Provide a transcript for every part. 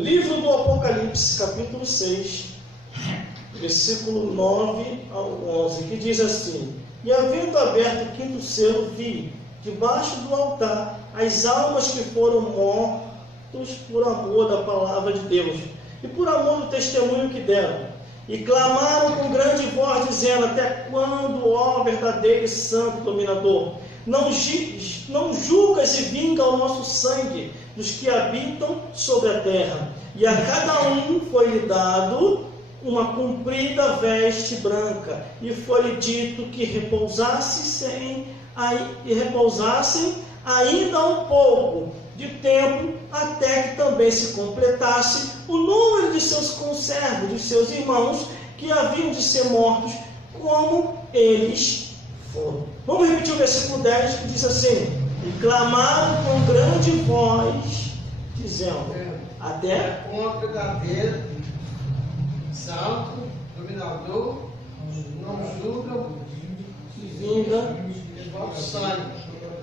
Livro do Apocalipse, capítulo 6, versículo 9 ao 11, que diz assim: E havendo aberto o quinto selo, vi, debaixo do altar, as almas que foram mortos por amor da palavra de Deus, e por amor do testemunho que deram. E clamaram com grande voz, dizendo: Até quando, ó verdadeiro e santo dominador, não julgas e vinga o nosso sangue dos que habitam sobre a terra? E a cada um foi-lhe dado uma comprida veste branca, e foi-lhe dito que repousassem ainda um pouco de tempo, até que também se completasse o número de seus conservos, de seus irmãos, que haviam de ser mortos, como eles foram. Vamos repetir o versículo 10, que diz assim: E clamaram com grande voz, dizendo: Até o verdadeiro, santo, dominador, não julga que vinga o sangue,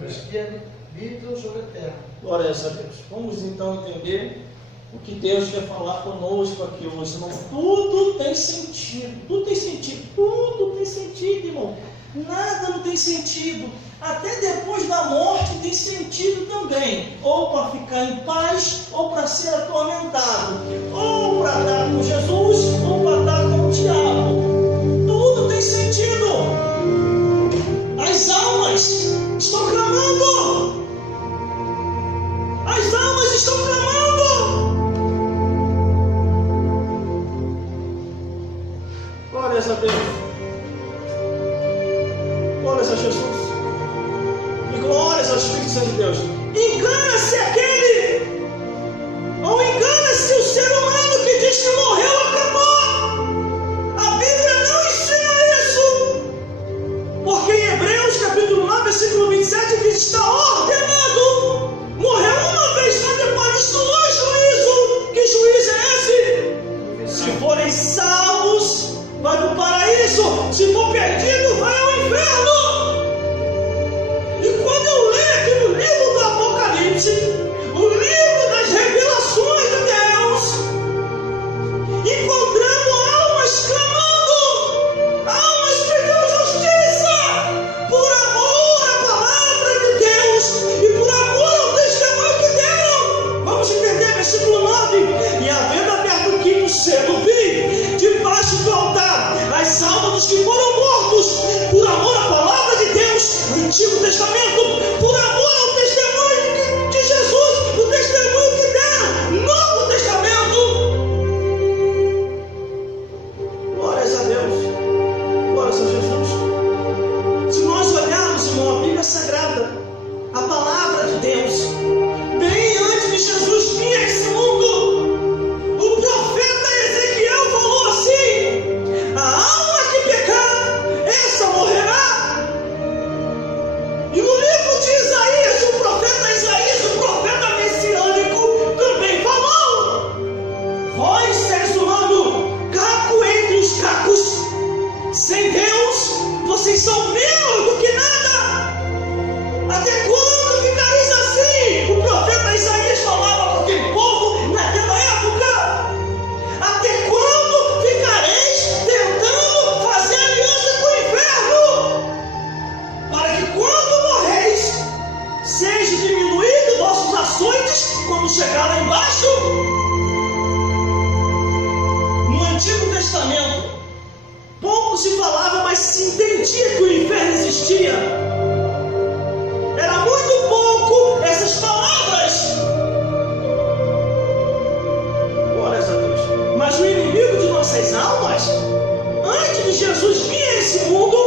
os que habitam sobre a terra. Glória a Deus. Vamos então entender o que Deus quer falar conosco aqui hoje, irmão. Tudo tem sentido, tudo tem sentido, tudo tem sentido, irmão. Nada não tem sentido. Até depois da morte tem sentido também. Ou para ficar em paz, ou para ser atormentado, ou para dar com Jesus, ou para dar com o diabo. Tudo tem sentido. As almas estão clamando. As almas estão clamando. Glórias a Deus. Glórias a Jesus. E glórias ao Espírito Santo de Deus. Engana-se aquele, ou engana-se o ser humano que diz que morreu, acabou. A Bíblia não ensina isso. Porque em Hebreus capítulo 9, versículo 27, diz que está ordenado. Morreu uma vez, só depois disso há juízo. Que juízo é esse? Se forem salvos, vai para o paraíso. Se for perdido, vai ao inferno. E quando eu leio aqui no livro do Apocalipse, o livro das revelações de Deus, encontramos almas clamando, almas pedindo justiça, por amor à palavra de Deus e por amor ao testemunho que deram. Vamos entender, versículo 9: E havendo aberto o quinto selo, vi, debaixo do altar, as almas dos que foram mortos por amor à palavra de Deus, no Antigo Testamento, por amor ao testemunho de Jesus, o testemunho que deram, Novo Testamento. Glórias a Deus, glórias a Jesus. Se nós olharmos, irmão, a Bíblia Sagrada, a palavra de Deus, bem antes de Jesus vir a esse mundo, o profeta Ezequiel falou assim: a alma que pecar, essa morrerá. E no livro de Isaías, o profeta Isaías, o profeta messiânico, também falou: vós, seres humanos, caco entre os cacos, sem Deus, vocês são menos do que nada. Até quando ficareis assim? O profeta Isaías falava com aquele povo naquela época. Até quando ficareis tentando fazer aliança com o inferno? Para que quando morreis, seja diminuído vossos açoites quando chegar lá embaixo. No Antigo Testamento, pouco se falava, mas se entendia que o inferno existia. Era muito pouco essas palavras. Glórias a Deus. Mas o inimigo de nossas almas, antes de Jesus vir a esse mundo,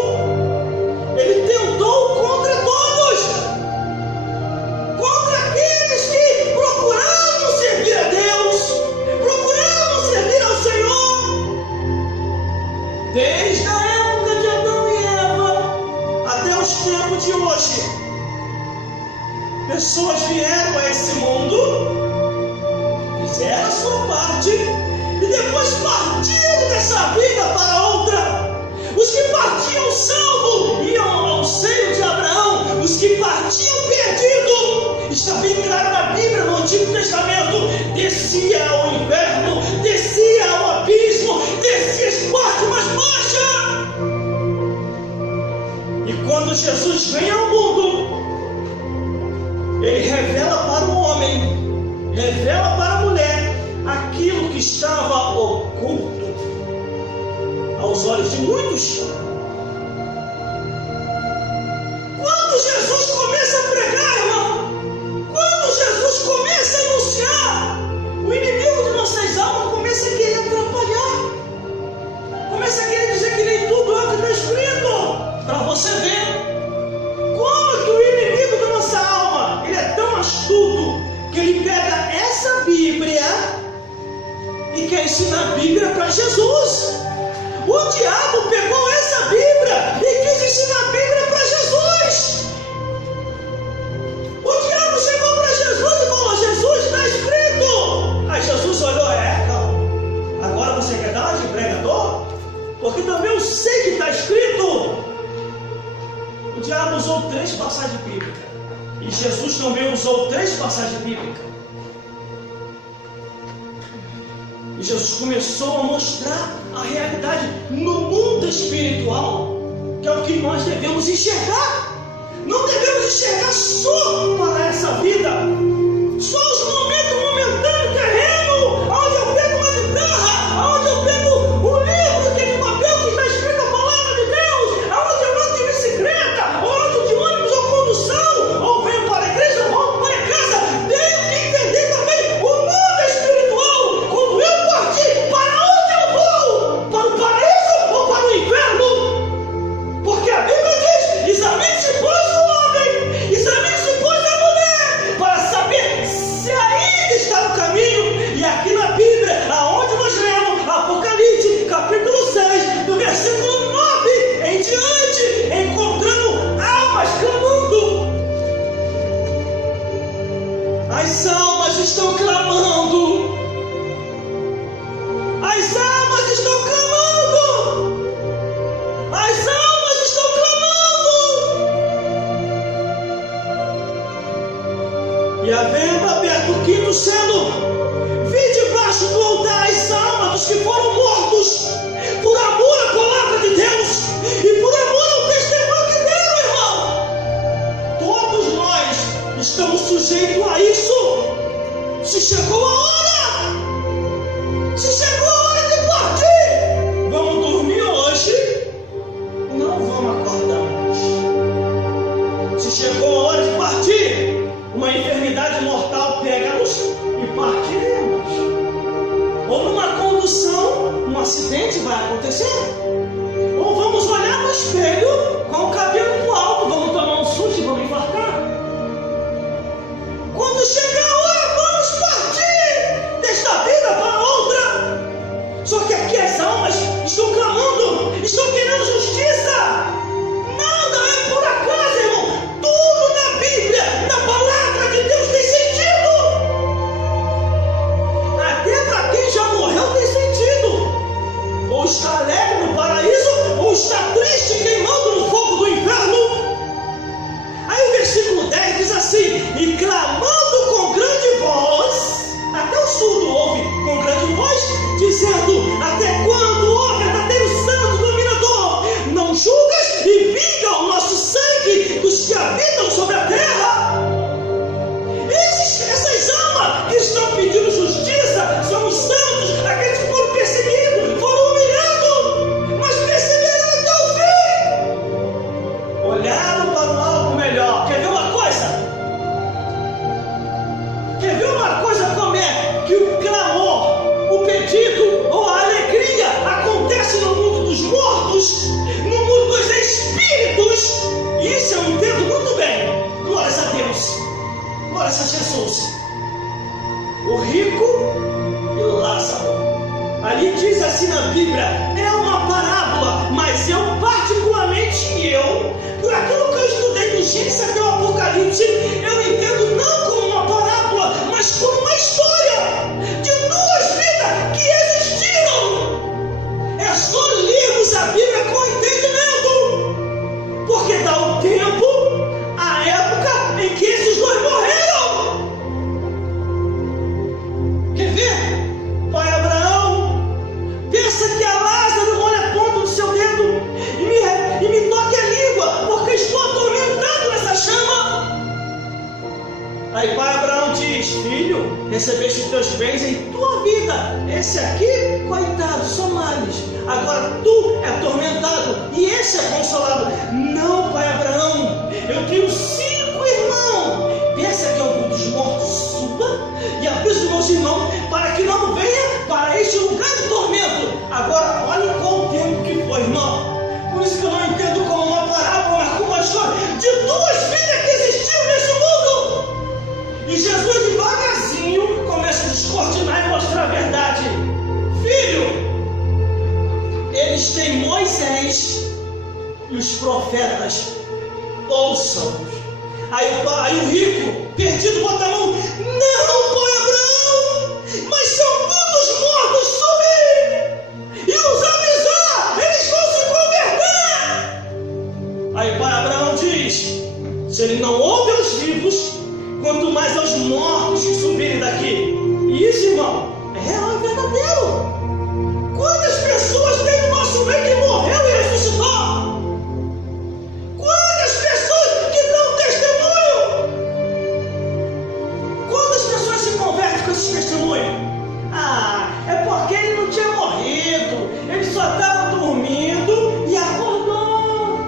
ele tentou contra todos, contra aqueles que procuraram servir a Deus, procuraram servir ao Senhor. Desde a época de Adão e Eva até os tempos de hoje, pessoas vieram a esse mundo, fizeram a sua parte e depois partiram dessa vida para outra. Os que partiam salvo iam ao seio de Abraão, os que partiam perdido, está bem claro na Bíblia, no Antigo Testamento, descia ao inferno. Jesus vem ao mundo, Ele revela para o homem, revela para a mulher aquilo que estava oculto aos olhos de muitos. Quando Jesus começa a pregar, irmão, quando Jesus começa a anunciar, o inimigo de nossas almas começa a querer atrapalhar, começa a querer dizer que nem tudo é o que está escrito, para você ver como que o inimigo da nossa alma, ele é tão astuto, que ele pega essa Bíblia e quer ensinar a Bíblia para Jesus. O diabo pegou essa Bíblia e quis ensinar a Bíblia para Jesus. O diabo chegou para Jesus e falou: Jesus, está escrito. Aí Jesus olhou: calma, agora você quer dar de pregador? Porque também eu sei que está escrito. O diabo usou 3 passagens bíblicas, e Jesus também usou 3 passagens bíblicas. E Jesus começou a mostrar a realidade no mundo espiritual, que é o que nós devemos enxergar. Não devemos enxergar só para essa vida, só os momentos momentâneos terrenos, onde eu pego uma guitarra, onde eu pego um livro que tem papel que está escrito a palavra de Deus, onde eu ando de bicicleta, ou ando de ônibus ou condução, ou venho para a igreja ou volto para casa. Tenho que entender também o mundo espiritual. Quando eu partir, para onde eu vou? Para o paraíso ou para o inferno? Porque a Bíblia diz: examine-se, pois, o homem, examine-se, pois, a mulher, para saber se ainda está no caminho. E aqui na Bíblia, aonde nós lemos Apocalipse, capítulo 6, do versículo 9 em diante, encontramos almas clamando. As almas estão clamando. As almas estão clamando. As almas estão clamando. E havendo aberto o 5º selo, vi debaixo do altar as almas dos que foram mortos por amor à palavra de Deus e por amor ao testemunho que deram, irmão. Todos nós estamos sujeitos a isso. Se chegou a hora, se chegou a hora de partir, vamos dormir hoje, não vamos acordar hoje. Se chegou a hora de partir, uma enfermidade mortal pega-nos e partiremos. Ou numa condução, um acidente vai acontecer. Ou vamos olhar no espelho com o cabelo pro alto, vamos tomar um susto e vamos infartar. Quando chegar a hora, vamos partir desta vida para outra. Só que aqui as almas estão clamando, estão querendo justiça. Nada é por acaso, irmão. Tudo na Bíblia, na palavra de Deus tem sentido. Até para quem já morreu tem sentido. Ou está alegre no paraíso, ou está triste queimando no fogo do inferno. Aí o versículo 10 diz assim: e clamando com grande voz, até o surdo ouve com grande voz, dizendo: até quando, ó verdadeiro santo dominador, não julgas e vinga o nosso sangue dos que habitam sobre a terra? Essas almas que estão pedindo justiça são os santos, aqueles que foram perseguidos, foram humilhados, mas perseveram até o fim. Olharam para um algo melhor. Quer ver uma coisa? Quer ver uma coisa como é que o clamor, o pedido ou a alegria acontece no mundo dos mortos, no mundo dos espíritos? Isso eu entendo muito bem. Glórias a Deus, glórias a Jesus. O rico e o Lázaro. Ali diz assim na Bíblia, é uma parábola, mas eu particularmente, por aquilo que eu estudei do Gênesis até o Apocalipse, eu entendo não como uma parábola, mas como uma história de 2 vidas que existiram. É só lermos a Bíblia com entendimento, porque dá o tempo, a época em que esses 2 morreram. Quer ver? Pai Abraão pensa que a em tua vida. Esse aqui, coitado, são males. Agora tu é atormentado e esse é consolado. Não, pai Abraão, eu tenho 5 irmãos. Pensa que algum dos mortos suba e avisa os meus irmãos para que não venha para este lugar de tormento. Agora, olha qual o tempo que foi, irmão. Por isso que eu não entendo como uma parábola, mas como uma história de 2 vidas que existiam nesse mundo. E Jesus devagarzinho começa a descortinar e mostrar a verdade. Filho, eles têm Moisés e os profetas. Ouçam. Aí o rico, perdido, bota a mão. Não, pai Abraão, mas se algum dos mortos subir e os avisar, eles vão se converter. Aí o pai Abraão diz: se ele não ouve aos vivos, quanto mais aos mortos que subirem daqui. E isso, irmão, é real e verdadeiro. Quantas pessoas tem no nosso meio que morreu e ressuscitou? Quantas pessoas que dão testemunho? Quantas pessoas se convertem com esses testemunhos? Ah, é porque ele não tinha morrido, ele só estava dormindo e acordou.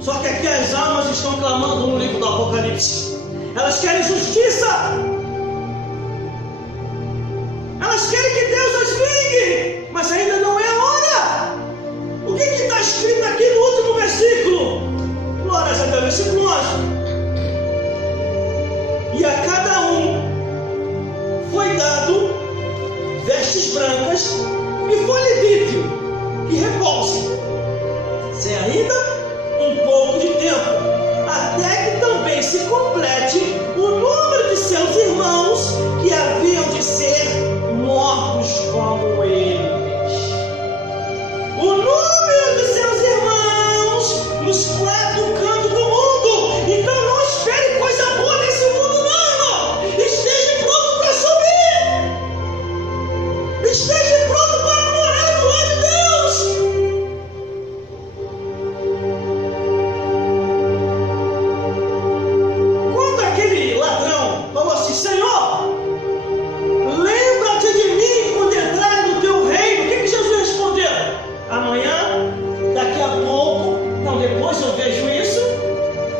Só que aqui as almas estão clamando no livro do Apocalipse. Elas querem justiça. Elas querem que Deus as vingue, mas ainda não é a hora. O que está escrito aqui no último versículo? Glórias a Deus, versículo 11. E a cada um foi dado vestes brancas e foi-lhe dito que repouse, sem ainda um pouco de tempo, até que também se complete o número de seus irmãos que haviam de ser mortos como eles. O número de seus irmãos nos 4 cantos do mundo. Então não espere coisa boa nesse mundo, não. Esteja pronto para subir. Esteja pronto para morar do lado de Deus. Quando aquele ladrão falou assim: Senhor, lembra-te de mim quando entrar no teu reino. O que Jesus respondeu? Amanhã, daqui a pouco, não, depois eu vejo isso.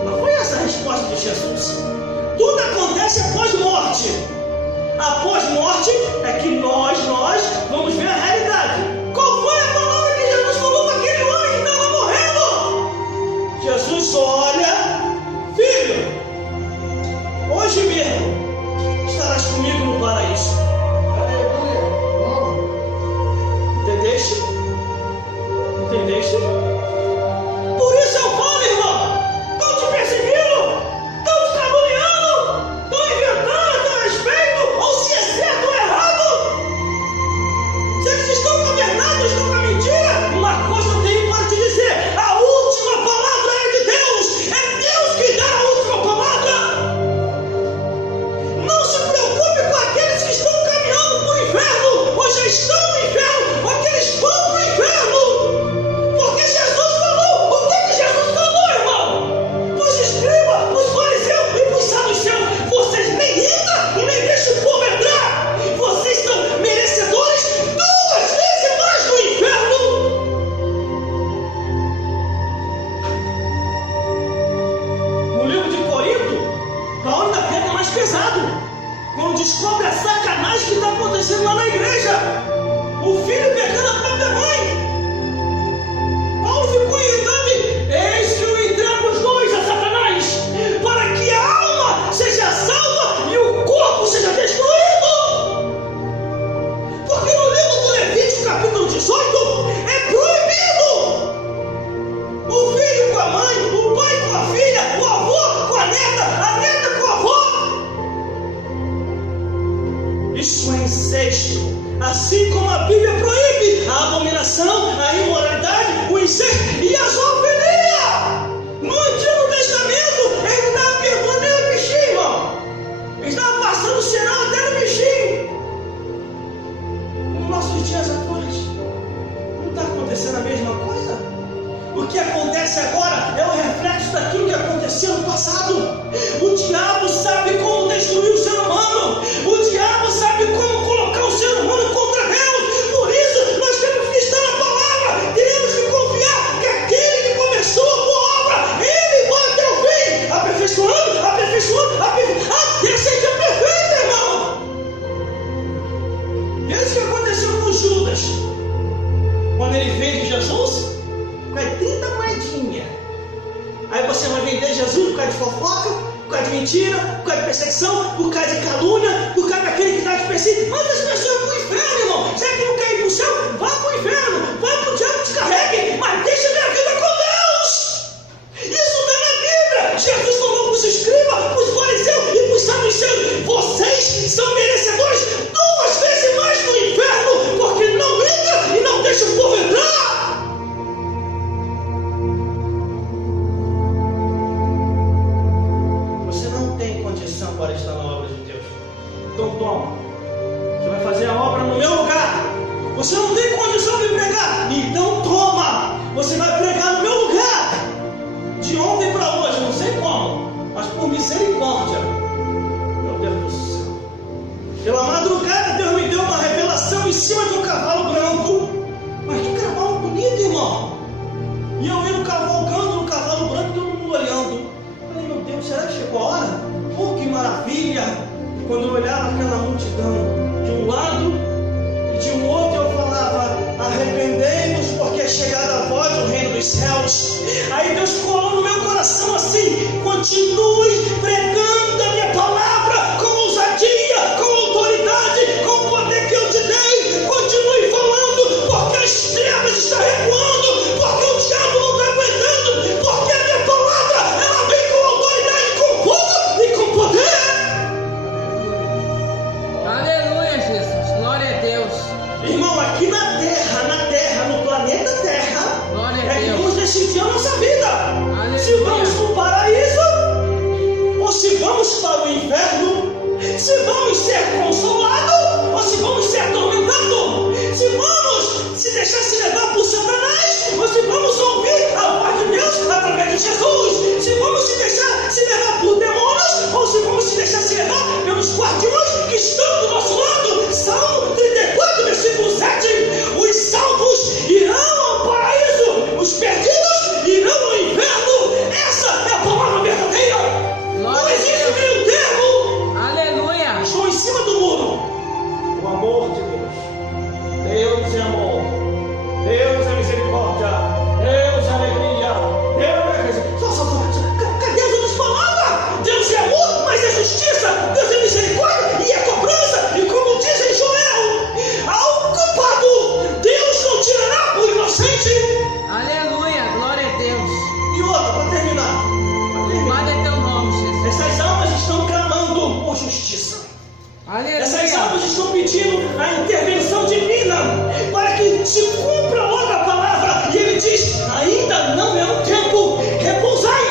Não foi essa a resposta de Jesus. Tudo acontece após morte. Após morte é que nós vamos ver a realidade. Qual foi a palavra que Jesus falou para aquele homem que estava morrendo? Jesus olha: filho, hoje mesmo estarás comigo no paraíso. Aleluia. Entendeste? Entendeste? Por isso eu falo, irmão. Estão te perseguindo, estão te caluniando, estão inventando a teu respeito, ou se é certo ou errado. Se eles estão governados, estão com a mentira, uma coisa eu tenho para te dizer: a última palavra é de Deus. É Deus que dá a última palavra. Não se preocupe com aqueles que estão caminhando para o inferno, ou já estão no inferno, ou aqueles que vão para o inferno. Porque Jesus falou. O que Jesus falou, irmão? Para os escribas, para os fariseus e para os saduceus: vocês nem entram e nem deixam o povo entrar. Vocês são merecedores 2 vezes mais do inferno. No livro de Corinto, Paulo ainda pega mais pesado, quando descobre a sacanagem que está acontecendo lá na igreja. O filho pegando a própria mãe. Paulo ficou irritado e: eis que eu entrego os 2 a Satanás, para que a alma seja salva e o corpo seja destruído. Porque no livro do Levítico, capítulo 18, é proibido o filho com a mãe, o pai com a filha, o avô com a neta com o avô. Isso é incesto. Assim como a Bíblia proíbe a abominação, a imoralidade, o incesto e a zoofilia. No Antigo Testamento, ele estava perdoando nem o bichinho, irmão. Ele estava passando o sinal até no bichinho. Nos nossos dias atuais, não está acontecendo a mesma coisa? O que acontece agora é o reflexo daquilo que aconteceu no passado. O diabo sabe como destruir o ser humano. causa de fofoca, por causa de mentira, por causa de perseguição, por causa de calúnia, por causa daquele que está de perseguido. Manda as pessoas para o inferno, irmão. Se é que não quer ir para o céu, vá para o inferno, vai para o diabo, te carregue, mas deixa minha vida com Deus. Isso está na Bíblia. Jesus falou para os escribas, para os fariseus e para os saduceus: vocês são merecedores 2 vezes mais no inferno, porque não entra e não deixa o povo entrar. Você não tem condição para estar na obra de Deus. Então toma. Você vai fazer a obra no meu lugar. Você não tem condição de pregar. Então toma. Você vai pregar no meu lugar. De ontem para hoje, não sei como, mas por misericórdia. Meu Deus do céu. Pela madrugada, Deus me deu uma revelação em cima de um cavalo branco. Mas que cavalo bonito, irmão. E eu indo cavalgando no cavalo branco, todo mundo olhando. Falei, meu Deus, será que chegou a hora? Oh, que maravilha! E quando eu olhava aquela multidão de um lado e de um outro, eu falava: arrependei-vos, porque é chegada a vós o reino dos céus. Aí Deus colou no meu coração assim: continue pregando a minha palavra com ousadia, com autoridade, com o poder que eu te dei. Continue falando, porque as trevas estão recuando, porque o diabo não está aguentando, porque a minha palavra, ela vem com autoridade, com fogo e com poder. Aleluia, Jesus. Glória a Deus. Irmão, aqui na terra, no planeta Terra, Glória a é que Deus. vamos decidir a nossa vida. Aleluia. Se vamos para o paraíso ou se vamos para o inferno. Se vamos ser consolados ou se vamos ser atormentados. Se vamos se deixar se levar por Satanás ou se vamos ouvir a voz de Deus através de Jesus. Se vamos se deixar se levar por demônios ou se vamos se deixar se levar pelos guardiões que estão do nosso lado. Salmo 34, versículo 7. Os salvos irão ao paraíso, os perdidos irão ao inferno. Essa é a palavra verdadeira. Não existe meio termo. Aleluia. Estou em cima do muro. O amor de Deus. Deus é amor. Deus é misericórdia. Deus é alegria. Deus é redenção. Cadê as outras palavras? Deus é amor, mas é justiça. Deus é misericórdia e é cobrança. E como diz em Joel, ao culpado Deus não tirará por inocente. Aleluia. Glória a Deus. E outra, para terminar. Louvado é teu nome, Jesus. Essas almas estão clamando por justiça. Essas Aleluia. almas estão pedindo a intervenção divina para que se cumpra logo a palavra. E ele diz: ainda não é o tempo, repousai,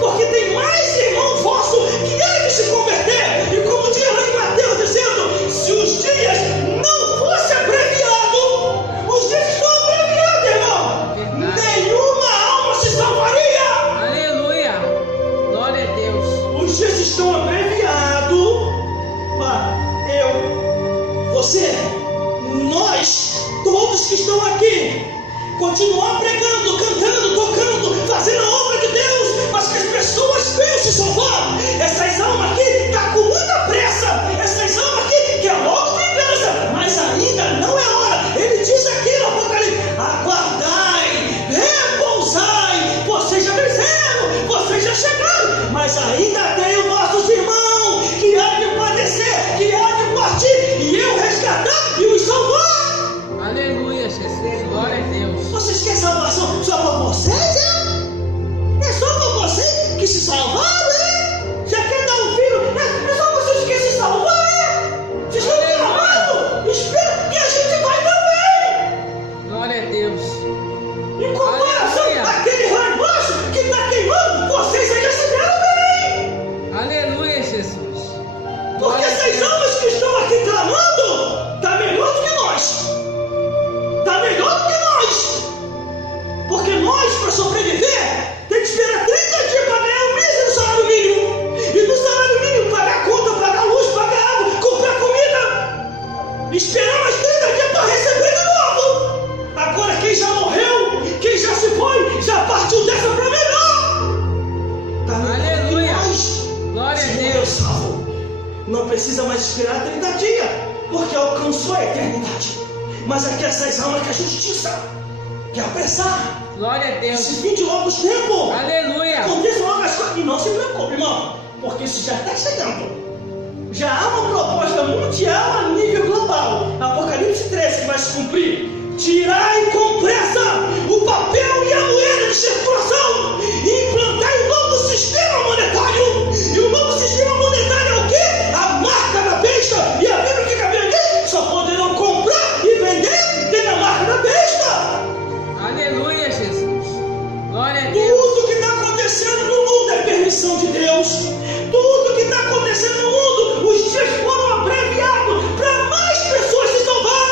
porque tem mais irmão vosso que há de se converter. E como diz lá em Mateus, dizendo: se os dias não fossem abreviados, os dias estão abreviados, irmão. Verdade. Nenhuma alma se salvaria. Aleluia. Glória a Deus. Os dias estão abreviados. Eu, você, nós, todos que estão aqui, continuar pregando, cantando, tocando, fazendo a obra de Deus, mas que as pessoas venham se salvar. Essas almas aqui estão com muita pressa. Essas almas aqui querem logo vingança, mas ainda não é hora. Ele diz aqui no Apocalipse: aguardai, repousai. Vocês já venceram, vocês já chegaram, mas ainda tem os nossos irmãos que há de padecer, que há de partir, e eu resgatar e os salvar. Aleluia, Jesus. Glória a Deus. Vocês querem salvação só para vocês, é? É só para vocês que se salvaram, é? Já quer dar um filho? É só vocês que se salvaram, é? Vocês estão travando? Espera que a gente vai também. Glória a Deus. Em comparação Aleluia. daquele lá embaixo que está queimando, vocês ainda se deram bem. Aleluia, Jesus. Porque Glória a essas Deus. almas que estão aqui clamando, está melhor do que nós. Está melhor do que nós. Porque nós, para sobreviver, tem que esperar 30 dias para ganhar um mísero salário mínimo. E do salário mínimo pagar conta, pagar luz, pagar água, comprar comida. Esperar mais 30 dias para receber de novo. Agora quem já morreu, quem já se foi, já partiu dessa para melhor. Está melhor do que Aleluia. nós. Glória a Se morreu Deus. salvo, não precisa mais esperar 30 dias, porque alcançou a eternidade. Mas aqui essas almas que a justiça, que apressar. Glória a Deus. Se vinde logo os tempos. Aleluia. Aconteça logo as coisas. E não se preocupe, irmão, porque isso já está chegando. Já há uma proposta mundial a nível global. Apocalipse 13 que vai se cumprir. Tirai com pressa o papel e a moeda de circulação e implantai um novo sistema monetário. E o novo sistema monetário é o quê? A marca da besta. E a Bíblia que cabe aqui só poderão comprar e vender tendo a marca da besta. Aleluia, Jesus. Glória a Deus. Tudo que está acontecendo no mundo é permissão de Deus. Tudo que está acontecendo no mundo, os dias foram abreviados para mais pessoas se salvar.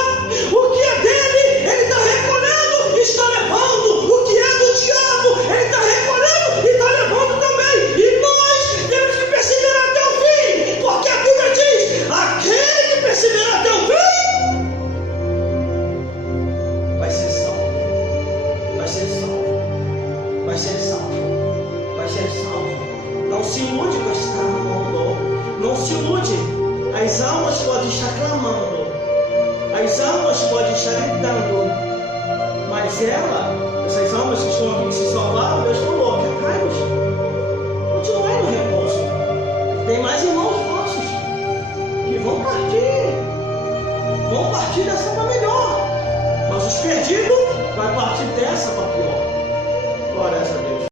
O que é dele, ele está recolhendo e está levando. O que é do diabo, ele está recolhendo e está levando também. E nós temos que perseverar até o fim, porque a Bíblia diz: aquele que perseverar até o fim vai ser salvo. Vai ser salvo. Vai ser salvo. Vai ser salvo. Não se ilude com estar no mundo. Não se ilude. As almas podem estar clamando. As almas podem estar gritando. Mas essas almas que estão aqui que se salvaram, Deus falou que é Caio. Continuai no repouso. Tem mais irmãos vossos que vão partir. Vão partir dessa para melhor. Mas os perdidos vai partir dessa para